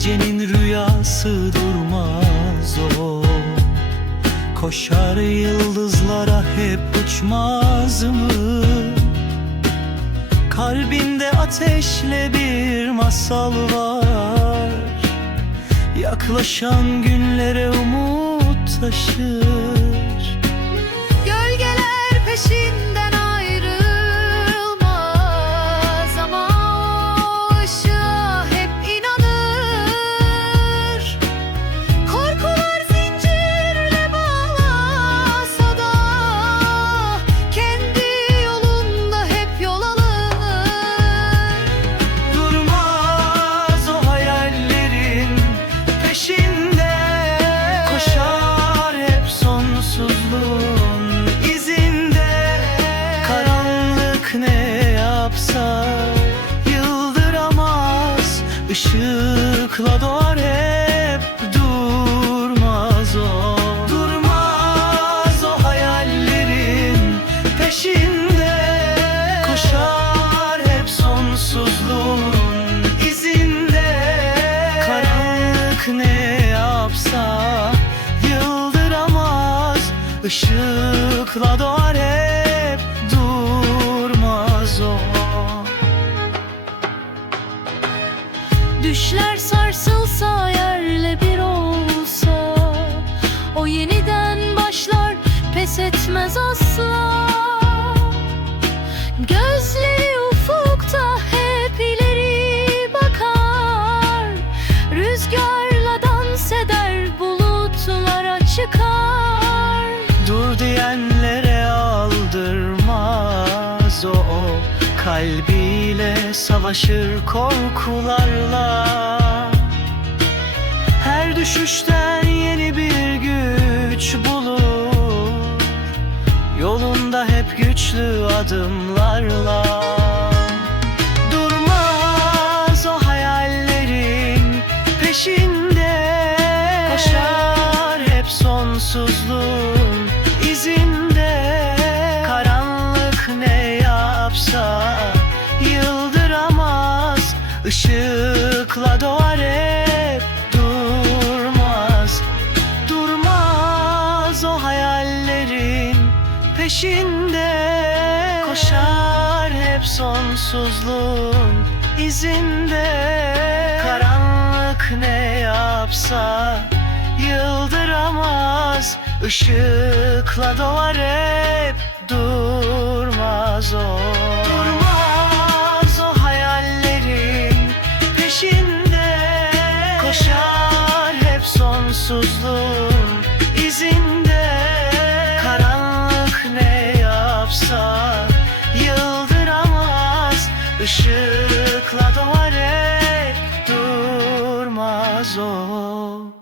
Gecenin rüyası durmaz o. Koşar yıldızlara hep uçmaz mı? Kalbinde ateşle bir masal var. Yaklaşan günlere umut taşır Işıkla doğar hep durmaz o. Durmaz o hayallerin peşinde. Koşar hep sonsuzluğun izinde. Karanlık ne yapsa yıldıramaz. Işıkla Gözleri ufukta hep bakar. Rüzgarla dans bulutlara çıkar. Dur diyenlere aldırmaz o Kalbiyle savaşır korkularla. Her düşüşten güçlü adımlarla. Durmaz o hayallerin peşinde. Koşar hep sonsuzluğun izinde. Karanlık ne yapsa yıldıramaz. Işıkla doğar peşinde. Koşar hep sonsuzluğun izinde. Karanlık ne yapsa yıldıramaz. Işıkla doğar hep durmaz o Işıkla doğar hep durmaz o